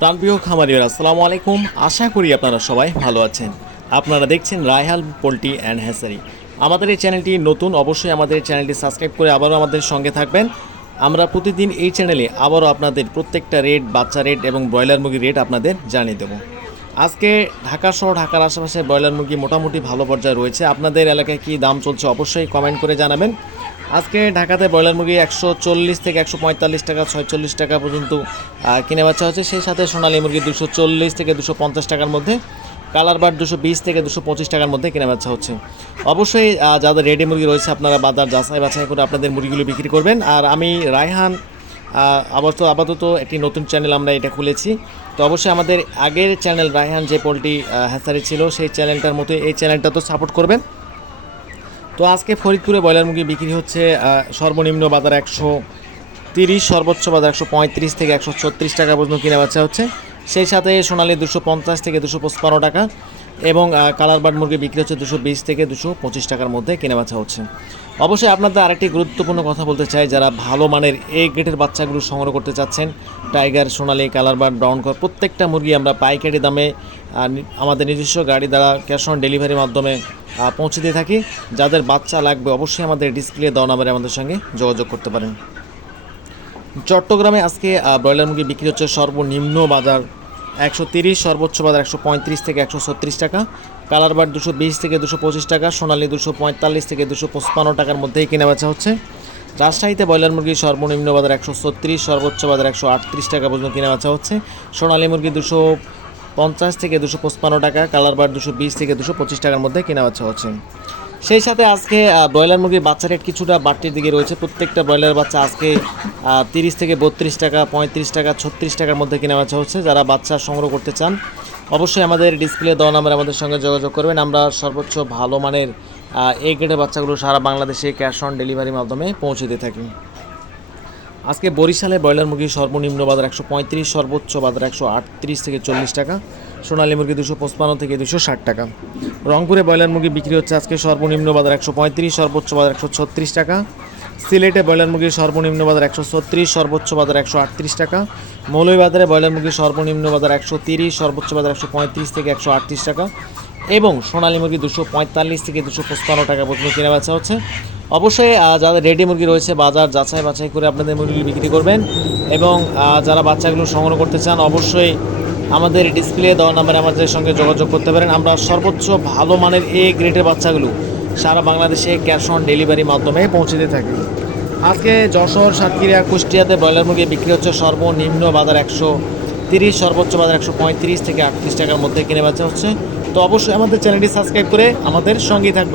প্রাণপ্রিয় খামারিরা, আসসালামু আলাইকুম। আশা করি আপনারা সবাই ভালো আছেন। আপনারা দেখছেন রায়হাল পোলট্রি অ্যান্ড হ্যাসারি। আমাদের এই চ্যানেলটি নতুন, অবশ্যই আমাদের চ্যানেলটি সাবস্ক্রাইব করে আবারও আমাদের সঙ্গে থাকবেন। আমরা প্রতিদিন এই চ্যানেলে আবারও আপনাদের প্রত্যেকটা রেট, বাচ্চা রেট এবং ব্রয়লার মুরগির রেট আপনাদের জানিয়ে দেবো। আজকে ঢাকা সহ ঢাকার আশেপাশে ব্রয়লার মুরগি মোটামুটি ভালো পর্যায়ে রয়েছে। আপনাদের এলাকায় কী দাম চলছে অবশ্যই কমেন্ট করে জানাবেন। আজকে ঢাকাতে ব্রয়লার মুরগি একশো চল্লিশ থেকে একশো পঁয়তাল্লিশ টাকা ছয়চল্লিশ টাকা পর্যন্ত কিনে বাচ্চা হচ্ছে। সেই সাথে সোনালী মুরগি দুশো চল্লিশ থেকে দুশো পঞ্চাশ টাকার মধ্যে কালার বার দুশো বিশ থেকে দুশো পঁচিশ টাকার মধ্যে কেনা বাচ্চা হচ্ছে। অবশ্যই যাদের রেডি মুরগি রয়েছে আপনারা বাজার যাচাই বাছাই করে আপনাদের মুরগিগুলো বিক্রি করবেন। আর আমি রায়হান আহ, আপাতত আপাতত একটি নতুন চ্যানেল আমরা এটা খুলেছি। তো অবশ্যই আমাদের আগের চ্যানেল রায়হান যে পোলট্রি হ্যাসারি ছিল, সেই চ্যানেলটার মতো এই চ্যানেলটা তো সাপোর্ট করবেন। তো আজকে ফরিদপুরে ব্রয়লার মুরগি বিক্রি হচ্ছে সর্বনিম্ন বাজার একশো তিরিশ, সর্বোচ্চ বাজার একশো পঁয়ত্রিশ থেকে একশো ছত্রিশ টাকা পর্যন্ত কিনে বাচ্চা হচ্ছে। সেই সাথে সোনালি দুশো পঞ্চাশ থেকে দুশো পঁচপান্ন টাকা এবং কালার বার্ড মুরগি বিক্রি হচ্ছে দুশো বিশ থেকে দুশো পঁচিশ টাকার মধ্যে কিনে বাচ্চা হচ্ছে। অবশ্যই আপনাদের আরেকটি গুরুত্বপূর্ণ কথা বলতে চাই, যারা ভালো মানের এ গ্রেডের বাচ্চাগুলো সংগ্রহ করতে চাচ্ছেন tiger Sonali, colour bird brown কর প্রত্যেকটা মুরগি আমরা পাইকারি দামে আমাদের নিজস্ব গাড়ি দ্বারা ক্যাশ অন ডেলিভারির মাধ্যমে পৌঁছে দিয়ে থাকি। যাদের বাচ্চা লাগবে অবশ্যই আমাদের ডিসপ্লে দেওয়া নাম্বারে আমাদের সঙ্গে যোগাযোগ করতে পারেন। চট্টগ্রামে আজকে ব্রয়লার মুরগি বিক্রি হচ্ছে সর্বনিম্ন বাজার একশো তিরিশ, সর্বোচ্চ বাজার একশো পঁয়ত্রিশ থেকে একশো ছত্রিশ টাকা, কালার বার দুশো বিশ থেকে দুশো পঁচিশ টাকা, সোনালি দুশো পঁয়তাল্লিশ থেকে দুশো পঁচপান্ন টাকার মধ্যেই কেনা বেচা হচ্ছে। রাজশাহীতে ব্রয়লার মুরগি সর্বনিম্ন বাজার একশো ছত্রিশ, সর্বোচ্চ বাজার একশো আটত্রিশ টাকা পর্যন্ত কেনা বেচা হচ্ছে। সোনালী মুরগি দুশো পঞ্চাশ থেকে দুশো পঁচপান্ন টাকা, কালার বার দুশো বিশ থেকে দুশো পঁচিশ টাকার মধ্যে কেনা বেচা হচ্ছে। সেই সাথে আজকে ব্রয়লার মুরগির বাচ্চা রেট কিছুটা বাড়তির দিকে রয়েছে। প্রত্যেকটা ব্রয়লার বাচ্চা আজকে তিরিশ থেকে বত্রিশ টাকা, পঁয়ত্রিশ টাকা, ছত্রিশ টাকার মধ্যে কেনা বেচা হচ্ছে। যারা বাচ্চা সংগ্রহ করতে চান, অবশ্যই আমাদের ডিসপ্লে দেওয়া নাম্বার আমাদের সঙ্গে যোগাযোগ করবেন। আমরা সর্বোচ্চ ভালো মানের এ গ্রেডের বাচ্চাগুলো সারা বাংলাদেশে ক্যাশ অন ডেলিভারির মাধ্যমে পৌঁছে দিয়ে থাকি। আজকে বরিশালে ব্রয়লার মুরগি সর্বনিম্ন বাজার একশো পঁয়ত্রিশ, সর্বোচ্চ বাজার একশো আটত্রিশ থেকে চল্লিশ টাকা, সোনালী মুরগি দুশো পঁচপান্ন থেকে দুশো ষাট টাকা। রংপুরে ব্রয়লার মুরগি বিক্রি হচ্ছে আজকে সর্বনিম্ন বাজার একশো পঁয়ত্রিশ, সর্বোচ্চ বাজার একশো ছত্রিশ টাকা। সিলেটে ব্রয়লার মুরগির সর্বনিম্ন বাজার একশো ছত্রিশ, সর্বোচ্চ বাজার একশো আটত্রিশ টাকা। মৌলভীবাজারে ব্রয়লার মুরগির সর্বনিম্ন বাজার একশো তিরিশ, সর্বোচ্চ বাজার একশো পঁয়ত্রিশ থেকে একশো আটত্রিশ টাকা। এবং সোনালী মুরগি দুশো পঁয়তাল্লিশ থেকে দুশো পঁচপান্ন টাকা পর্যন্ত কেনা বেচা হচ্ছে। অবশ্যই যাদের রেডি মুরগি রয়েছে বাজার যাচাই বাছাই করে আপনাদের মুরগি বিক্রি করবেন এবং যারা বাচ্চাগুলো সংগ্রহ করতে চান, অবশ্যই আমাদের ডিসপ্লে দেওয়া নাম্বারে আমাদের সঙ্গে যোগাযোগ করতে পারেন। আমরা সর্বোচ্চ ভালো মানের এ গ্রেডের বাচ্চাগুলো সারা বাংলাদেশে ক্যাশ অন ডেলিভারির মাধ্যমে পৌঁছে দিয়ে থাকি। আজকে যশোর, সাতক্ষীরা, কুষ্টিয়াতে ব্রয়লার মুরগি বিক্রি হচ্ছে সর্বনিম্ন বাজার একশো তিরিশ, সর্বোচ্চ বাজার একশো পঁয়ত্রিশ থেকে আটত্রিশ টাকার মধ্যে কিনে বেচা হচ্ছে। তো অবশ্যই আমাদের চ্যানেলটি সাবস্ক্রাইব করে আমাদের সঙ্গেই থাকবে